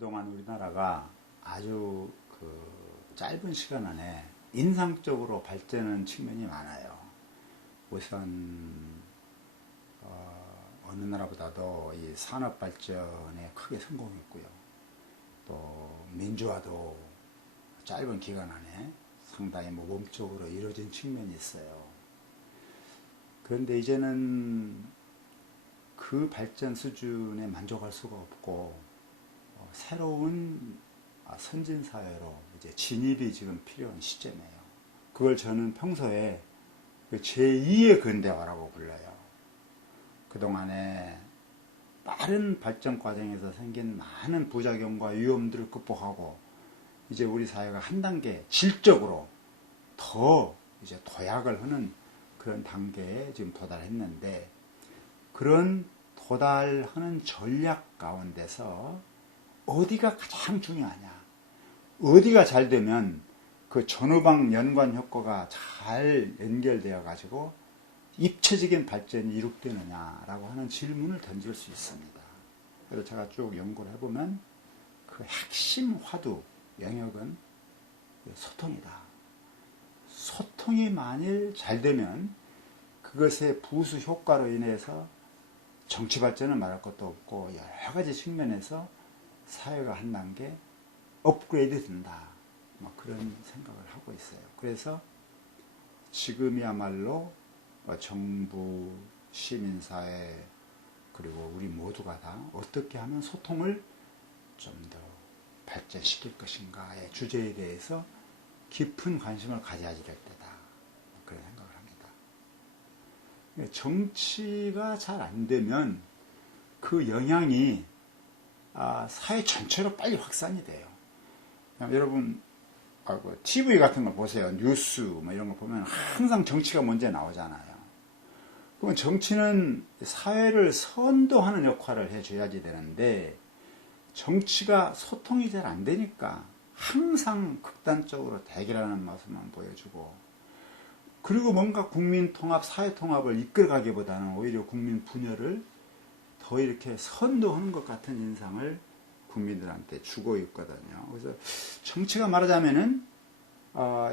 그동안 우리나라가 아주 짧은 시간 안에 인상적으로 발전한 측면이 많아요. 우선 어느 나라보다도 이 산업 발전에 크게 성공했고요. 또 민주화도 짧은 기간 안에 상당히 모범적으로 이루어진 측면이 있어요. 그런데 이제는 그 발전 수준에 만족할 수가 없고 새로운 선진사회로 이제 진입이 지금 필요한 시점이에요. 그걸 저는 평소에 제2의 근대화라고 불러요. 그동안에 빠른 발전 과정에서 생긴 많은 부작용과 위험들을 극복하고 이제 우리 사회가 한 단계 질적으로 더 이제 도약을 하는 그런 단계에 지금 도달했는데, 그런 도달하는 전략 가운데서 어디가 가장 중요하냐, 어디가 잘 되면 그 전후방 연관 효과가 잘 연결되어 가지고 입체적인 발전이 이룩되느냐라고 하는 질문을 던질 수 있습니다. 그래서 제가 쭉 연구를 해보면 그 핵심 화두 영역은 소통이다. 소통이 만일 잘 되면 그것의 부수 효과로 인해서 정치 발전은 말할 것도 없고 여러 가지 측면에서 사회가 한 단계 업그레이드 된다. 그런 생각을 하고 있어요. 그래서 지금이야말로 정부, 시민사회, 그리고 우리 모두가 다 어떻게 하면 소통을 좀 더 발전시킬 것인가의 주제에 대해서 깊은 관심을 가져야 될 때다. 그런 생각을 합니다. 정치가 잘 안 되면 그 영향이 사회 전체로 빨리 확산이 돼요. 여러분 TV 같은 거 보세요. 뉴스 이런 거 보면 항상 정치가 먼저 나오잖아요. 그러면 정치는 사회를 선도하는 역할을 해줘야지 되는데, 정치가 소통이 잘 안 되니까 항상 극단적으로 대결하는 모습만 보여주고, 그리고 뭔가 국민 통합, 사회 통합을 이끌어가기보다는 오히려 국민 분열을 더 이렇게 선도하는 것 같은 인상을 국민들한테 주고 있거든요. 그래서 정치가 말하자면은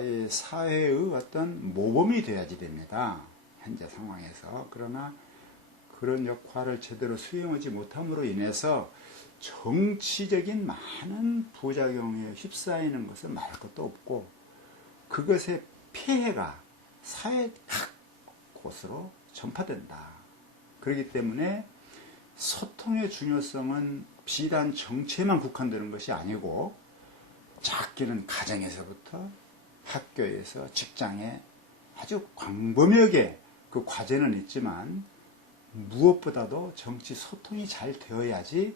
이 사회의 어떤 모범이 돼야지 됩니다. 현재 상황에서. 그러나 그런 역할을 제대로 수행하지 못함으로 인해서 정치적인 많은 부작용에 휩싸이는 것은 말할 것도 없고, 그것의 폐해가 사회 각 곳으로 전파된다. 그렇기 때문에 소통의 중요성은 비단 정치에만 국한되는 것이 아니고, 작게는 가정에서부터 학교에서 직장에 아주 광범위하게 그 과제는 있지만, 무엇보다도 정치 소통이 잘 되어야지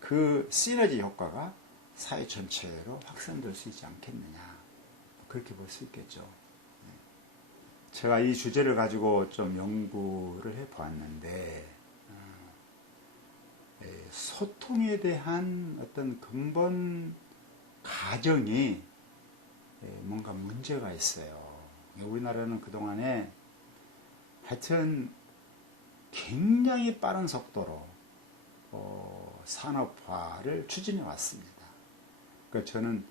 그 시너지 효과가 사회 전체로 확산될 수 있지 않겠느냐, 그렇게 볼 수 있겠죠. 제가 이 주제를 가지고 좀 연구를 해보았는데, 소통에 대한 어떤 근본 가정이 뭔가 문제가 있어요. 우리나라는 그동안에 하여튼 굉장히 빠른 속도로 산업화를 추진해 왔습니다. 그러니까 저는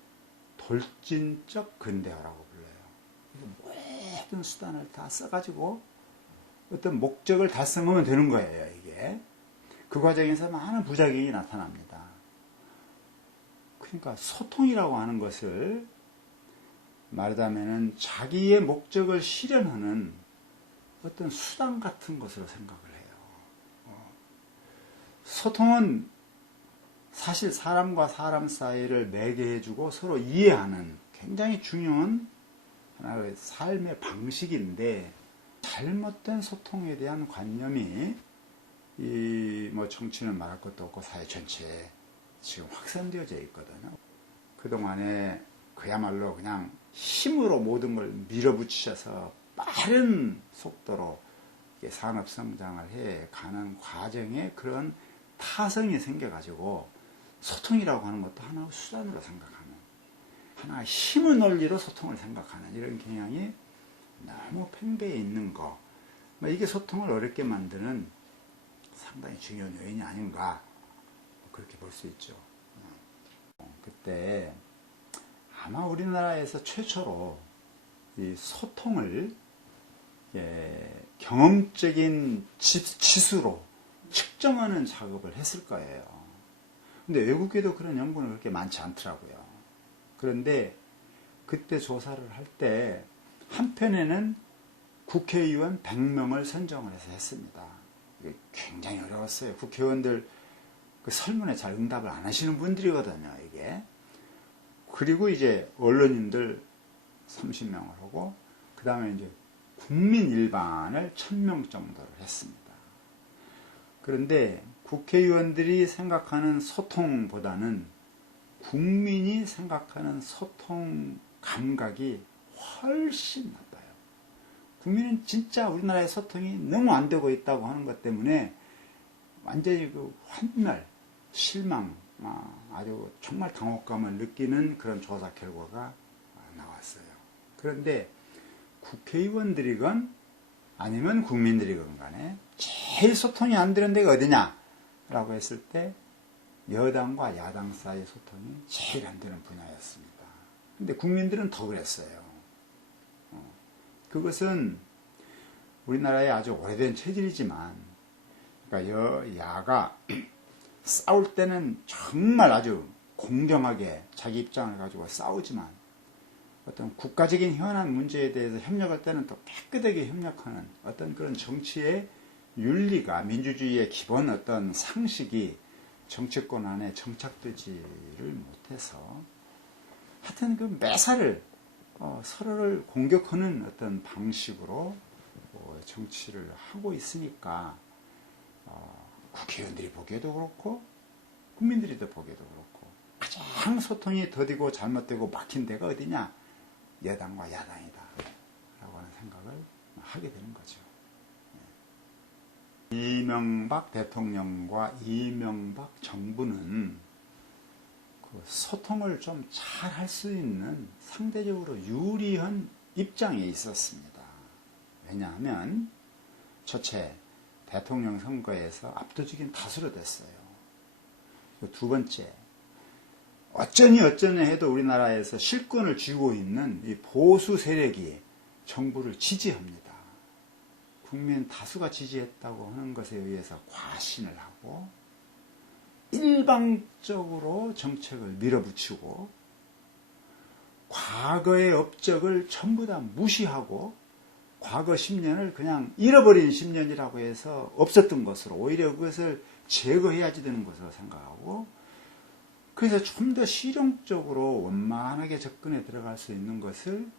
돌진적 근대화라고 불러요. 모든 수단을 다 써가지고 어떤 목적을 달성하면 되는 거예요, 이게. 그 과정에서 많은 부작용이 나타납니다. 그러니까 소통이라고 하는 것을 말하자면 자기의 목적을 실현하는 어떤 수단 같은 것으로 생각을 해요. 소통은 사실 사람과 사람 사이를 매개해주고 서로 이해하는 굉장히 중요한 하나의 삶의 방식인데, 잘못된 소통에 대한 관념이 정치는 말할 것도 없고 사회 전체에 지금 확산되어져 있거든요. 그동안에 그야말로 그냥 힘으로 모든 걸 밀어붙이셔서 빠른 속도로 산업 성장을 해 가는 과정에 그런 타성이 생겨가지고 소통이라고 하는 것도 하나의 수단으로 생각하는, 하나의 힘의 논리로 소통을 생각하는 이런 경향이 너무 팽배해 있는 거, 이게 소통을 어렵게 만드는 상당히 중요한 요인이 아닌가, 그렇게 볼 수 있죠. 그때 아마 우리나라에서 최초로 이 소통을 경험적인 지수로 측정하는 작업을 했을 거예요. 근데 외국에도 그런 연구는 그렇게 많지 않더라고요. 그런데 그때 조사를 할 때 한편에는 국회의원 100명을 선정을 해서 했습니다. 이게 굉장히 어려웠어요. 국회의원들 그 설문에 잘 응답을 안 하시는 분들이거든요, 이게. 그리고 이제 언론인들 30명을 하고, 그 다음에 이제 국민 일반을 1000명 정도를 했습니다. 그런데 국회의원들이 생각하는 소통보다는 국민이 생각하는 소통 감각이 훨씬 나빠요. 국민은 진짜 우리나라의 소통이 너무 안 되고 있다고 하는 것 때문에 완전히 그 환멸, 실망, 아주 정말 당혹감을 느끼는 그런 조사 결과가 나왔어요. 그런데 국회의원들이건 아니면 국민들이건 간에 제일 소통이 안 되는 데가 어디냐? 라고 했을 때 여당과 야당 사이의 소통이 제일 안 되는 분야였습니다. 근데 국민들은 더 그랬어요. 그것은 우리나라의 아주 오래된 체질이지만, 그러니까 여야가 싸울 때는 정말 아주 공정하게 자기 입장을 가지고 싸우지만, 어떤 국가적인 현안 문제에 대해서 협력할 때는 또 깨끗하게 협력하는 어떤 그런 정치의 윤리가, 민주주의의 기본 어떤 상식이 정치권 안에 정착되지를 못해서, 하여튼 그 매사를 서로를 공격하는 어떤 방식으로 정치를 하고 있으니까 국회의원들이 보기에도 그렇고 국민들이 보기에도 그렇고 가장 소통이 더디고 잘못되고 막힌 데가 어디냐? 여당과 야당이다 라고 하는 생각을 하게 되는 거죠. 이명박 대통령과 이명박 정부는 그 소통을 좀 잘 할 수 있는 상대적으로 유리한 입장에 있었습니다. 왜냐하면 첫째, 대통령 선거에서 압도적인 다수로 됐어요. 두 번째, 어쩌니 해도 우리나라에서 실권을 쥐고 있는 이 보수 세력이 정부를 지지합니다. 국민 다수가 지지했다고 하는 것에 의해서 과신을 하고 일방적으로 정책을 밀어붙이고 과거의 업적을 전부 다 무시하고 과거 10년을 그냥 잃어버린 10년이라고 해서 없었던 것으로 오히려 그것을 제거해야지 되는 것으로 생각하고, 그래서 좀 더 실용적으로 원만하게 접근에 들어갈 수 있는 것을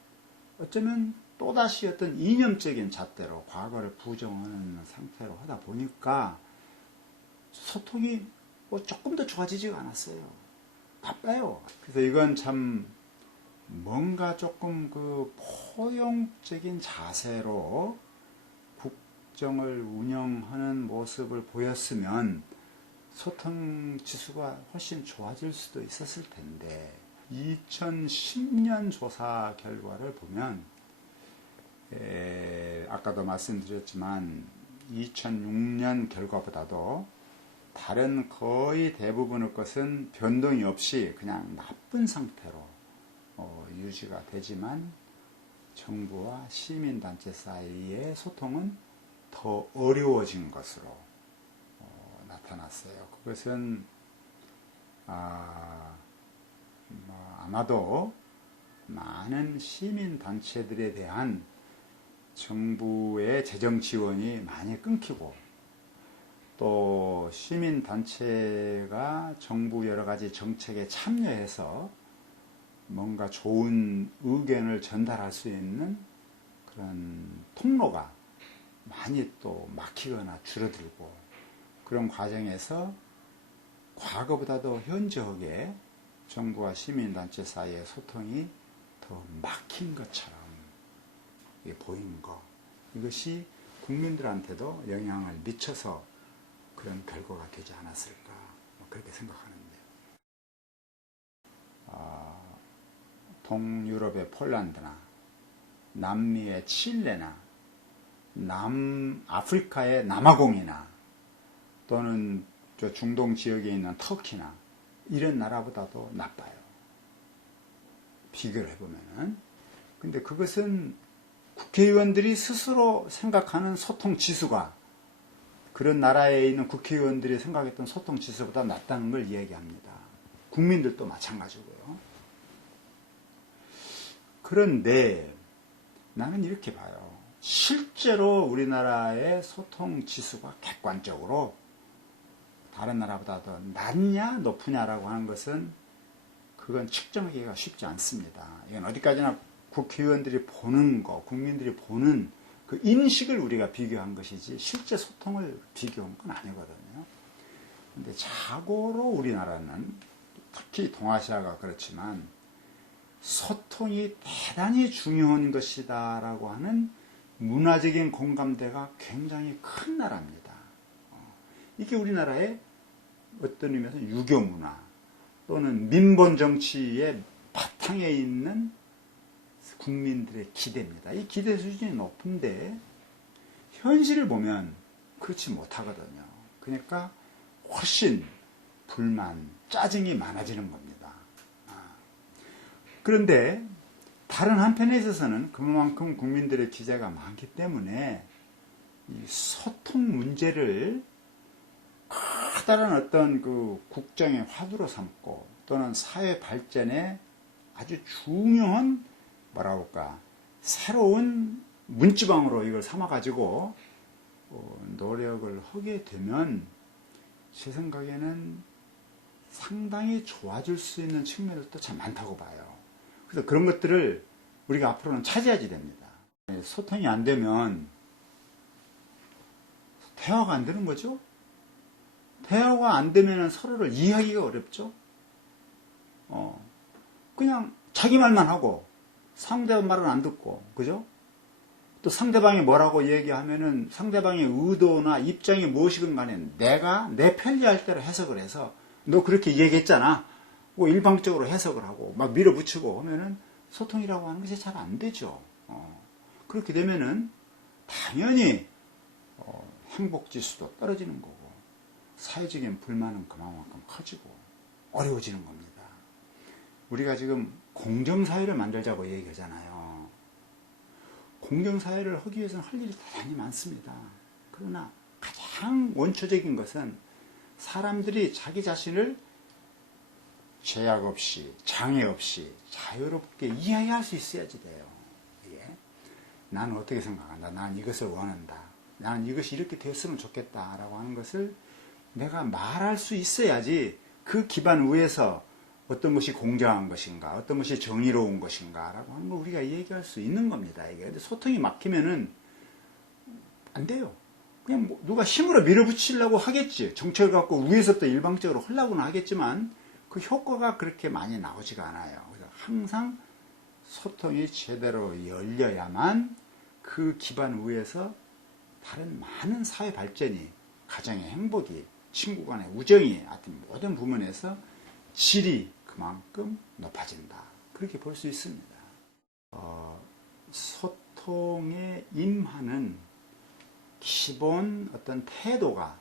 어쩌면 또다시 어떤 이념적인 잣대로 과거를 부정하는 상태로 하다 보니까 소통이 뭐 조금 더 좋아지지가 않았어요. 바빠요. 그래서 이건 참 뭔가 조금 그 포용적인 자세로 국정을 운영하는 모습을 보였으면 소통 지수가 훨씬 좋아질 수도 있었을 텐데, 2010년 조사 결과를 보면 아까도 말씀드렸지만 2006년 결과보다도 다른 거의 대부분의 것은 변동이 없이 그냥 나쁜 상태로 유지가 되지만 정부와 시민단체 사이의 소통은 더 어려워진 것으로 나타났어요. 그것은 아마도 많은 시민단체들에 대한 정부의 재정 지원이 많이 끊기고, 또 시민단체가 정부 여러 가지 정책에 참여해서 뭔가 좋은 의견을 전달할 수 있는 그런 통로가 많이 또 막히거나 줄어들고, 그런 과정에서 과거보다도 현저하게 정부와 시민단체 사이의 소통이 더 막힌 것처럼 보이는 것, 이것이 국민들한테도 영향을 미쳐서 그런 결과가 되지 않았을까, 그렇게 생각하는데, 동유럽의 폴란드나 남미의 칠레나 남아프리카의 남아공이나 또는 저 중동 지역에 있는 터키나 이런 나라보다도 나빠요. 비교를 해보면은. 근데 그것은 국회의원들이 스스로 생각하는 소통 지수가 그런 나라에 있는 국회의원들이 생각했던 소통 지수보다 낮다는 걸 이야기합니다. 국민들도 마찬가지고요. 그런데 나는 이렇게 봐요. 실제로 우리나라의 소통 지수가 객관적으로 다른 나라보다 더 낮냐 높으냐라고 하는 것은 그건 측정하기가 쉽지 않습니다. 이건 어디까지나 국회의원들이 보는 거, 국민들이 보는 그 인식을 우리가 비교한 것이지 실제 소통을 비교한 건 아니거든요. 근데 자고로 우리나라는 특히 동아시아가 그렇지만 소통이 대단히 중요한 것이다 라고 하는 문화적인 공감대가 굉장히 큰 나라입니다. 이게 우리나라의 어떤 의미에서 유교 문화 또는 민본 정치의 바탕에 있는 국민들의 기대입니다. 이 기대 수준이 높은데 현실을 보면 그렇지 못하거든요. 그러니까 훨씬 불만, 짜증이 많아지는 겁니다. 그런데 다른 한편에 있어서는 그만큼 국민들의 기대가 많기 때문에 이 소통 문제를 커다란 어떤 그 국정의 화두로 삼고 또는 사회 발전에 아주 중요한 뭐라고 할까 새로운 문지방으로 이걸 삼아가지고 노력을 하게 되면 제 생각에는 상당히 좋아질 수 있는 측면들도 참 많다고 봐요. 그래서 그런 것들을 우리가 앞으로는 차지해야지 됩니다. 소통이 안 되면 대화가 안 되는 거죠. 대화가 안 되면 서로를 이해하기가 어렵죠. 그냥 자기 말만 하고 상대방 말은 안 듣고, 그죠? 또 상대방이 뭐라고 얘기하면은 상대방의 의도나 입장이 무엇이든 간에 내가 내 편리할 대로 해석을 해서 너 그렇게 얘기했잖아. 뭐 일방적으로 해석을 하고 막 밀어붙이고 하면은 소통이라고 하는 것이 잘 안 되죠. 그렇게 되면은 당연히 행복 지수도 떨어지는 거고 사회적인 불만은 그만큼 커지고 어려워지는 겁니다. 우리가 지금 공정사회를 만들자고 얘기하잖아요. 공정사회를 하기 위해서는 할 일이 대단히 많습니다. 그러나 가장 원초적인 것은 사람들이 자기 자신을 제약 없이, 장애 없이 자유롭게 이해할 수 있어야지 돼요. 나는 어떻게 생각한다. 나는 이것을 원한다. 나는 이것이 이렇게 되었으면 좋겠다라고 하는 것을 내가 말할 수 있어야지 그 기반 위에서 어떤 것이 공정한 것인가, 어떤 것이 정의로운 것인가 라고 하는 걸 우리가 얘기할 수 있는 겁니다. 이게. 근데 소통이 막히면은 안 돼요. 그냥 뭐 누가 힘으로 밀어붙이려고 하겠지. 정책을 갖고 위에서부터 일방적으로 하려고는 하겠지만 그 효과가 그렇게 많이 나오지가 않아요. 그래서 항상 소통이 제대로 열려야만 그 기반 위에서 다른 많은 사회 발전이, 가정의 행복이, 친구 간의 우정이, 하여튼 모든 부분에서 질이 그만큼 높아진다. 그렇게 볼 수 있습니다. 소통에 임하는 기본 어떤 태도가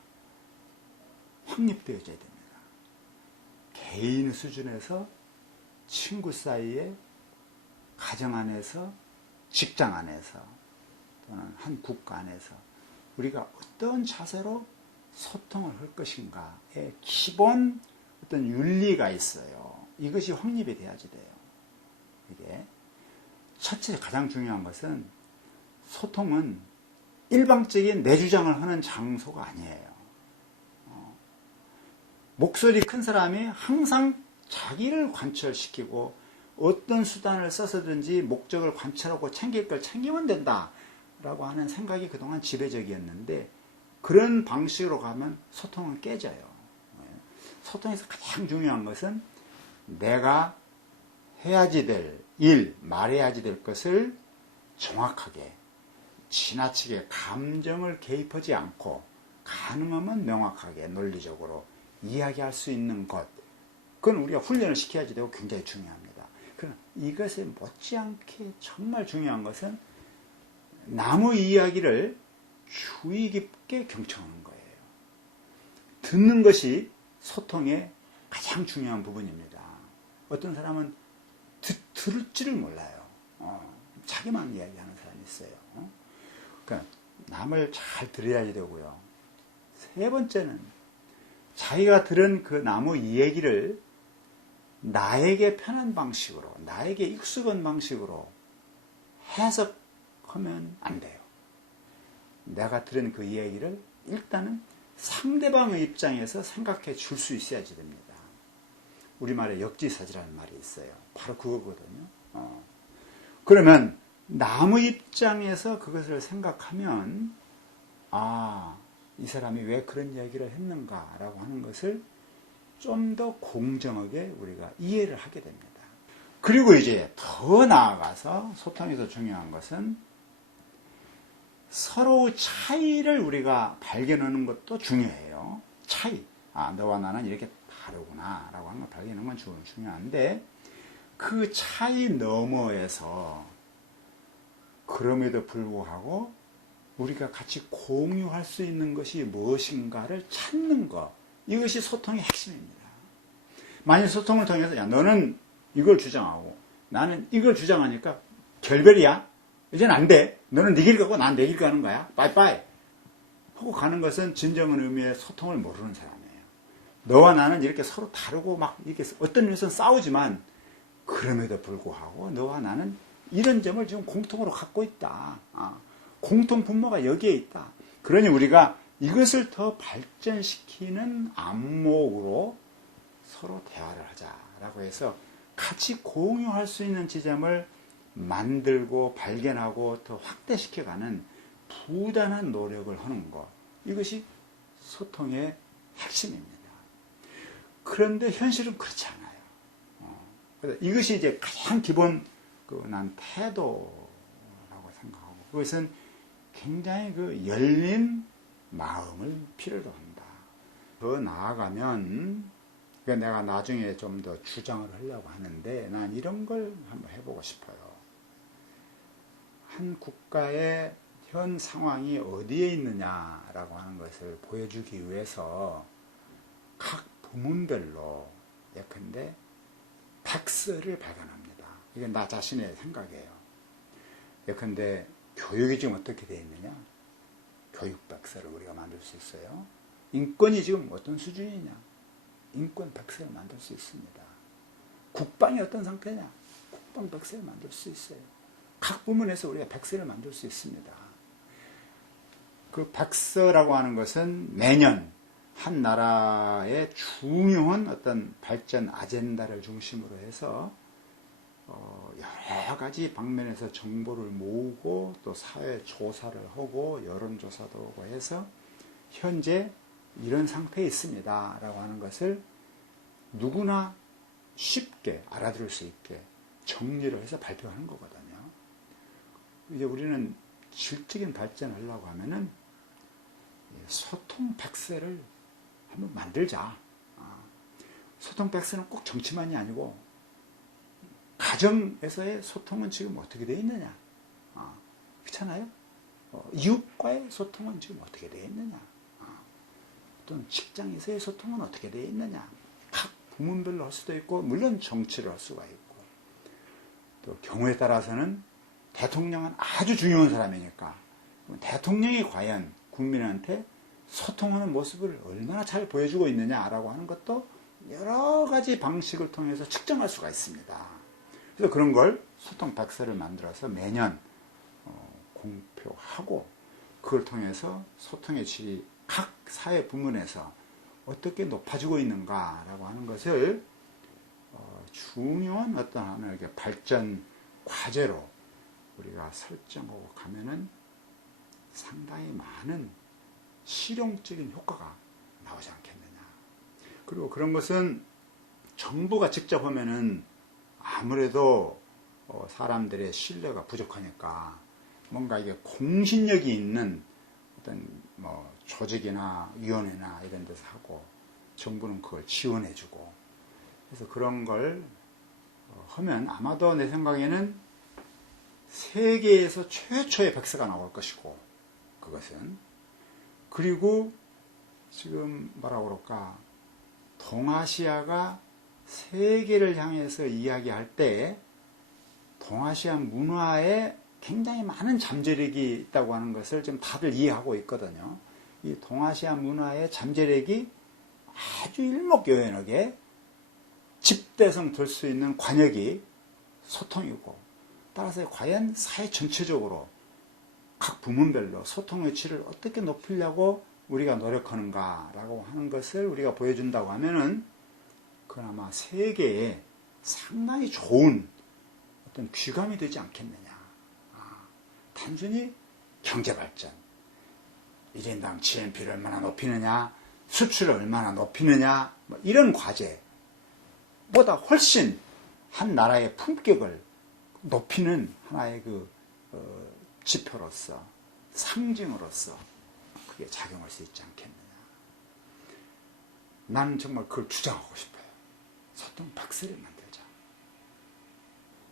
확립되어져야 됩니다. 개인 수준에서 친구 사이에, 가정 안에서, 직장 안에서, 또는 한 국가 안에서 우리가 어떤 자세로 소통을 할 것인가의 기본 어떤 윤리가 있어요. 이것이 확립이 돼야지 돼요. 이게 첫째 가장 중요한 것은 소통은 일방적인 내 주장을 하는 장소가 아니에요. 목소리 큰 사람이 항상 자기를 관철시키고 어떤 수단을 써서든지 목적을 관철하고 챙길 걸 챙기면 된다라고 하는 생각이 그동안 지배적이었는데 그런 방식으로 가면 소통은 깨져요. 소통에서 가장 중요한 것은 내가 해야지 될 일, 말해야지 될 것을 정확하게, 지나치게 감정을 개입하지 않고 가능하면 명확하게, 논리적으로 이야기할 수 있는 것, 그건 우리가 훈련을 시켜야지 되고 굉장히 중요합니다. 그러나 이것에 못지않게 정말 중요한 것은 남의 이야기를 주의 깊게 경청하는 거예요. 듣는 것이 소통의 가장 중요한 부분입니다. 어떤 사람은 들을 줄을 몰라요. 자기만 이야기하는 사람이 있어요. 그러니까 남을 잘 들어야 되고요. 세 번째는 자기가 들은 그 나무 이야기를 나에게 편한 방식으로, 나에게 익숙한 방식으로 해석하면 안 돼요. 내가 들은 그 이야기를 일단은 상대방의 입장에서 생각해 줄 수 있어야지 됩니다. 우리말에 역지사지라는 말이 있어요. 바로 그거거든요. 그러면 남의 입장에서 그것을 생각하면 이 사람이 왜 그런 이야기를 했는가라고 하는 것을 좀 더 공정하게 우리가 이해를 하게 됩니다. 그리고 이제 더 나아가서 소통에서 중요한 것은 서로 차이를 우리가 발견하는 것도 중요해요. 차이. 너와 나는 이렇게 다르구나 라고 하는 걸 발견하는 건 중요한데 그 차이 너머에서 그럼에도 불구하고 우리가 같이 공유할 수 있는 것이 무엇인가를 찾는 것. 이것이 소통의 핵심입니다. 만약 소통을 통해서 너는 이걸 주장하고 나는 이걸 주장하니까 결별이야. 이제는 안 돼. 너는 네 길 가고 난 내 길 가는 거야. 빠이빠이. 하고 가는 것은 진정한 의미의 소통을 모르는 사람이에요. 너와 나는 이렇게 서로 다르고 막 이렇게 어떤 면에서는 싸우지만 그럼에도 불구하고 너와 나는 이런 점을 지금 공통으로 갖고 있다. 공통 분모가 여기에 있다. 그러니 우리가 이것을 더 발전시키는 안목으로 서로 대화를 하자라고 해서 같이 공유할 수 있는 지점을 만들고 발견하고 더 확대시켜가는 부단한 노력을 하는 것. 이것이 소통의 핵심입니다. 그런데 현실은 그렇지 않아요. 그래서 이것이 이제 가장 기본 난 태도라고 생각하고 그것은 굉장히 열린 마음을 필요로 한다. 더 나아가면 내가 나중에 좀 더 주장을 하려고 하는데 난 이런 걸 한번 해보고 싶어요. 한 국가의 현 상황이 어디에 있느냐라고 하는 것을 보여주기 위해서 각 부문별로 예컨대 백서를 발간합니다. 이게 나 자신의 생각이에요. 예컨대 교육이 지금 어떻게 되어 있느냐? 교육 백서를 우리가 만들 수 있어요. 인권이 지금 어떤 수준이냐? 인권 백서를 만들 수 있습니다. 국방이 어떤 상태냐? 국방 백서를 만들 수 있어요. 각 부문에서 우리가 백서를 만들 수 있습니다. 그 백서라고 하는 것은 매년 한 나라의 중요한 어떤 발전 아젠다를 중심으로 해서 여러 가지 방면에서 정보를 모으고 또 사회 조사를 하고 여론조사도 하고 해서 현재 이런 상태에 있습니다 라고 하는 것을 누구나 쉽게 알아들을 수 있게 정리를 해서 발표하는 거거든요. 이제 우리는 질적인 발전을 하려고 하면은 소통 백서를 한번 만들자. 소통 백서는 꼭 정치만이 아니고 가정에서의 소통은 지금 어떻게 되어 있느냐? 그렇잖아요? 이웃과의 소통은 지금 어떻게 되어 있느냐? 또는 직장에서의 소통은 어떻게 되어 있느냐? 각 부문별로 할 수도 있고 물론 정치를 할 수가 있고 또 경우에 따라서는 대통령은 아주 중요한 사람이니까 대통령이 과연 국민한테 소통하는 모습을 얼마나 잘 보여주고 있느냐라고 하는 것도 여러 가지 방식을 통해서 측정할 수가 있습니다. 그래서 그런 걸 소통 백서를 만들어서 매년 공표하고 그걸 통해서 소통의 질이 각 사회 부문에서 어떻게 높아지고 있는가라고 하는 것을 중요한 어떤 하나의 발전 과제로 우리가 설정하고 가면은 상당히 많은 실용적인 효과가 나오지 않겠느냐. 그리고 그런 것은 정부가 직접 하면은 아무래도 사람들의 신뢰가 부족하니까 뭔가 이게 공신력이 있는 어떤 조직이나 위원회나 이런 데서 하고 정부는 그걸 지원해주고 그래서 그런 걸 하면 아마도 내 생각에는 세계에서 최초의 백서가 나올 것이고 그것은 그리고 지금 뭐라고 그럴까 동아시아가 세계를 향해서 이야기할 때 동아시아 문화에 굉장히 많은 잠재력이 있다고 하는 것을 지금 다들 이해하고 있거든요. 이 동아시아 문화의 잠재력이 아주 일목요연하게 집대성 될 수 있는 관역이 소통이고, 따라서 과연 사회 전체적으로 각 부문별로 소통의 질을 어떻게 높이려고 우리가 노력하는가라고 하는 것을 우리가 보여준다고 하면은 그나마 세계에 상당히 좋은 어떤 귀감이 되지 않겠느냐. 단순히 경제발전, 1인당 GNP를 얼마나 높이느냐, 수출을 얼마나 높이느냐, 뭐 이런 과제보다 훨씬 한 나라의 품격을 높이는 하나의 지표로서, 상징으로서 그게 작용할 수 있지 않겠느냐. 나는 정말 그걸 주장하고 싶어요. 소통 박세를 만들자.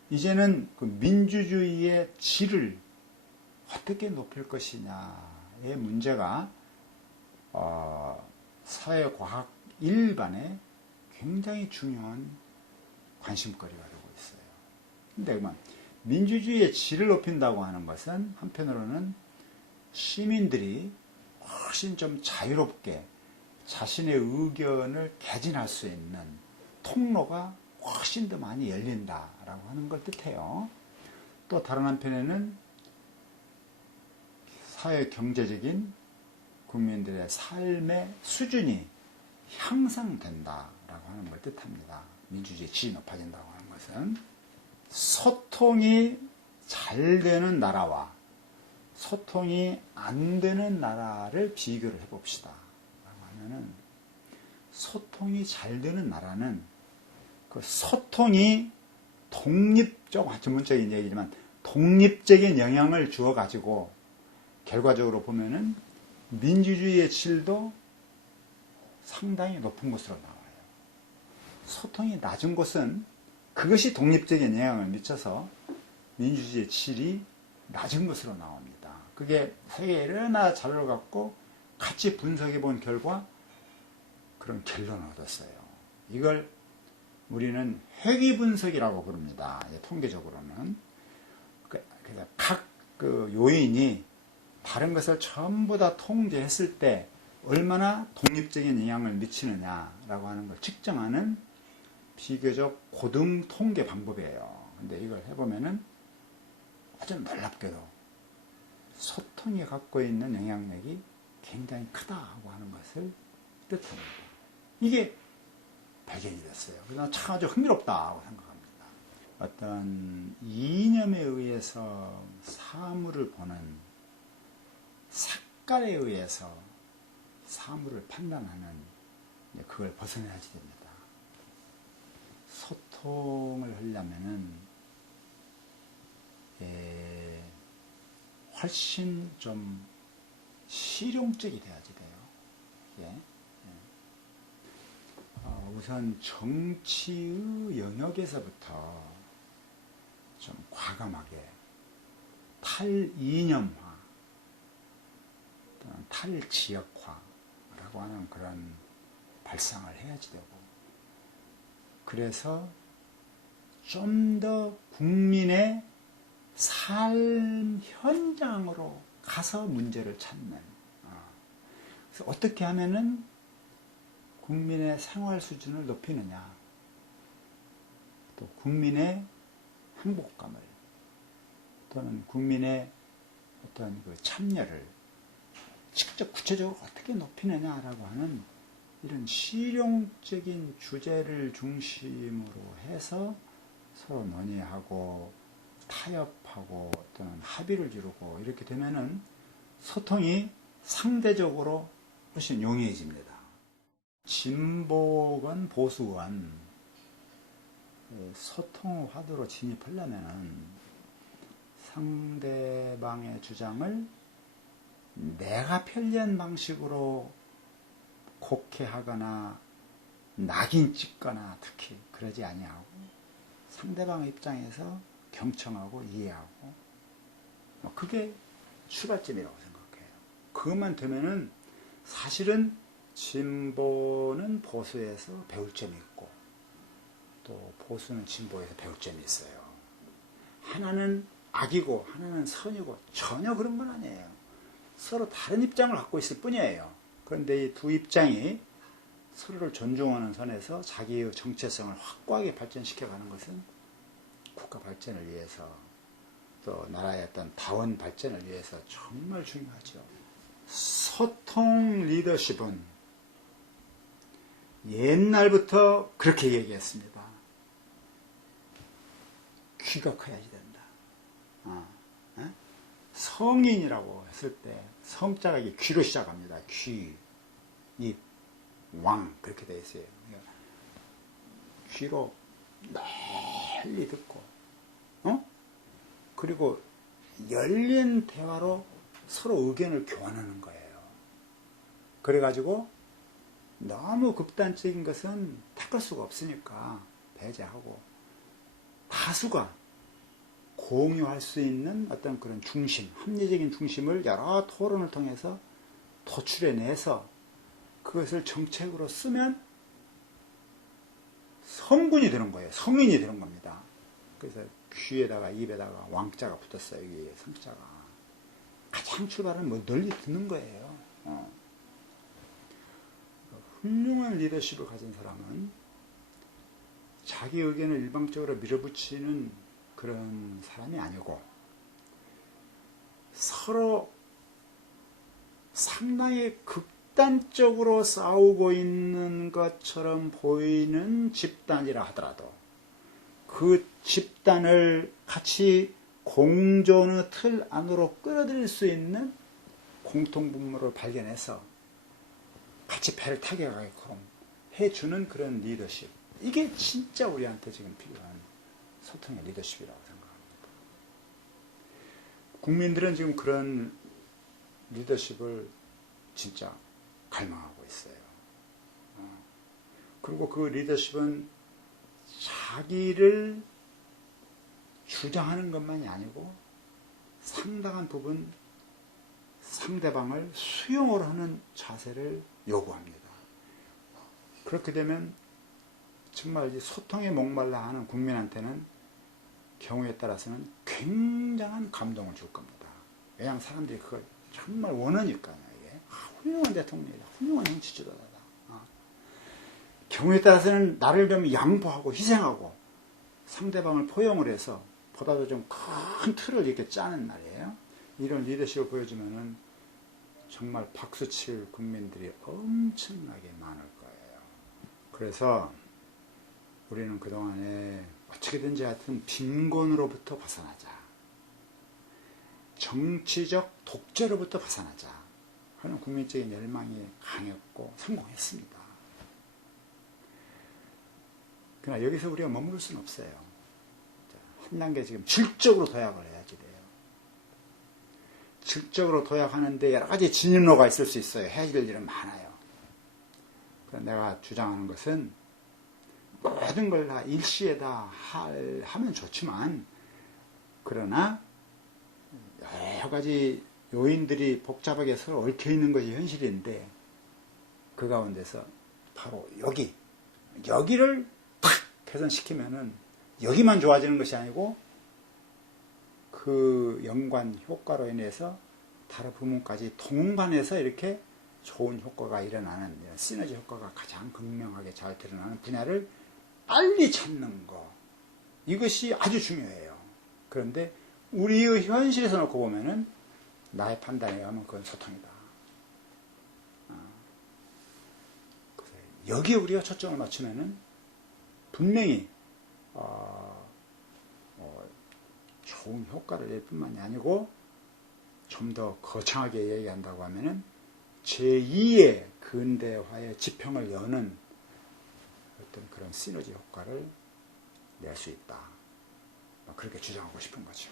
이제는 그 민주주의의 질을 어떻게 높일 것이냐의 문제가 사회과학 일반에 굉장히 중요한 관심거리가 되고 있어요. 근데 민주주의의 질을 높인다고 하는 것은 한편으로는 시민들이 훨씬 좀 자유롭게 자신의 의견을 개진할 수 있는 통로가 훨씬 더 많이 열린다라고 하는 걸 뜻해요. 또 다른 한편에는 사회 경제적인 국민들의 삶의 수준이 향상된다라고 하는 걸 뜻합니다. 민주주의 질이 높아진다고 하는 것은 소통이 잘 되는 나라와 소통이 안 되는 나라를 비교를 해봅시다. 라고 하면은 소통이 잘 되는 나라는 그 소통이 전문적인 얘기지만 독립적인 영향을 주어 가지고 결과적으로 보면은 민주주의의 질도 상당히 높은 것으로 나와요. 소통이 낮은 곳은 그것이 독립적인 영향을 미쳐서 민주주의의 질이 낮은 것으로 나옵니다. 그게 세계에 얼마나 자료를 갖고 같이 분석해 본 결과 그런 결론을 얻었어요. 이걸 우리는 회귀 분석이라고 부릅니다. 통계적으로는. 그래서 각 요인이 다른 것을 전부 다 통제했을 때 얼마나 독립적인 영향을 미치느냐라고 하는 걸 측정하는 비교적 고등 통계 방법이에요. 근데 이걸 해보면은 아주 놀랍게도 소통이 갖고 있는 영향력이 굉장히 크다고 하는 것을 뜻합니다. 이게 발견이 됐어요. 그래서 참 아주 흥미롭다고 생각합니다. 어떤 이념에 의해서 사물을 보는 색깔에 의해서 사물을 판단하는 그걸 벗어나야지 됩니다. 소통을 하려면은 훨씬 좀 실용적이 돼야지 돼요. 예. 우선 정치의 영역에서부터 좀 과감하게 탈이념화, 또는 탈지역화라고 하는 그런 발상을 해야지 되고, 그래서 좀 더 국민의 삶 현장으로 가서 문제를 찾는, 그래서 어떻게 하면은 국민의 생활 수준을 높이느냐, 또 국민의 행복감을, 또는 국민의 어떤 그 참여를 직접 구체적으로 어떻게 높이느냐라고 하는 이런 실용적인 주제를 중심으로 해서 서로 논의하고 타협하고 또는 합의를 이루고 이렇게 되면은 소통이 상대적으로 훨씬 용이해집니다. 진보건 보수건 소통 화두로 진입하려면은 상대방의 주장을 내가 편리한 방식으로 곡해하거나 낙인 찍거나 특히 그러지 아니하고 상대방의 입장에서 경청하고 이해하고, 그게 출발점이라고 생각해요. 그것만 되면은 사실은 진보는 보수에서 배울 점이 있고 또 보수는 진보에서 배울 점이 있어요. 하나는 악이고 하나는 선이고 전혀 그런 건 아니에요. 서로 다른 입장을 갖고 있을 뿐이에요. 그런데 이 두 입장이 서로를 존중하는 선에서 자기의 정체성을 확고하게 발전시켜가는 것은 국가 발전을 위해서 또 나라의 어떤 다원 발전을 위해서 정말 중요하죠. 소통 리더십은 옛날부터 그렇게 얘기했습니다. 귀가 커야지 된다. 성인이라고 했을 때 성자가 이게 귀로 시작합니다. 귀, 입, 왕 그렇게 되어 있어요. 귀로 널리 듣고 그리고 열린 대화로 서로 의견을 교환하는 거예요. 그래가지고 너무 극단적인 것은 닦을 수가 없으니까 배제하고 다수가 공유할 수 있는 어떤 그런 중심, 합리적인 중심을 여러 토론을 통해서 도출해내서 그것을 정책으로 쓰면 성군이 되는 거예요. 성인이 되는 겁니다. 그래서 귀에다가 입에다가 왕자가 붙었어요. 여기 성자가. 가장 출발은 뭐 널리 듣는 거예요. 훌륭한 리더십을 가진 사람은 자기 의견을 일방적으로 밀어붙이는 그런 사람이 아니고 서로 상당히 극단적으로 싸우고 있는 것처럼 보이는 집단이라 하더라도 그 집단을 같이 공존의 틀 안으로 끌어들일 수 있는 공통분모를 발견해서 같이 배를 타격하게끔 해주는 그런 리더십. 이게 진짜 우리한테 지금 필요한 소통의 리더십이라고 생각합니다. 국민들은 지금 그런 리더십을 진짜 갈망하고 있어요. 그리고 그 리더십은 자기를 주장하는 것만이 아니고 상당한 부분 상대방을 수용을 하는 자세를 요구합니다. 그렇게 되면 정말 소통에 목말라 하는 국민한테는 경우에 따라서는 굉장한 감동을 줄 겁니다. 왜냐하면 사람들이 그걸 정말 원하니까요. 이게 훌륭한 대통령이다. 훌륭한 정치지도자다. 경우에 따라서는 나를 좀 양보하고 희생하고 상대방을 포용을 해서 보다도 좀 큰 틀을 이렇게 짜는 말이에요. 이런 리더십을 보여주면은 정말 박수칠 국민들이 엄청나게 많을 거예요. 그래서 우리는 그동안에 어떻게든지 하여튼 빈곤으로부터 벗어나자. 정치적 독재로부터 벗어나자 하는 국민적인 열망이 강했고 성공했습니다. 그러나 여기서 우리가 머무를 수는 없어요. 한 단계 지금 질적으로 도약을 해야지 돼요. 질적으로 도약하는데 여러 가지 진입로가 있을 수 있어요. 해야 될 일은 많아요. 그래서 내가 주장하는 것은 모든 걸 다 일시에다 하면 좋지만 그러나 여러 가지 요인들이 복잡하게 서로 얽혀 있는 것이 현실인데 그 가운데서 바로 여기를 탁 개선시키면은 여기만 좋아지는 것이 아니고 그 연관 효과로 인해서 다른 부문까지 동반해서 이렇게 좋은 효과가 일어나는 시너지 효과가 가장 극명하게 잘 드러나는 분야를 빨리 찾는 거 이것이 아주 중요해요. 그런데 우리의 현실에서 놓고 보면은 나의 판단에 의하면 그건 소통이다. 여기에 우리가 초점을 맞추면은 분명히 좋은 효과를 낼 뿐만이 아니고 좀 더 거창하게 얘기한다고 하면은 제2의 근대화의 지평을 여는 어떤 그런 시너지 효과를 낼 수 있다. 그렇게 주장하고 싶은 거죠.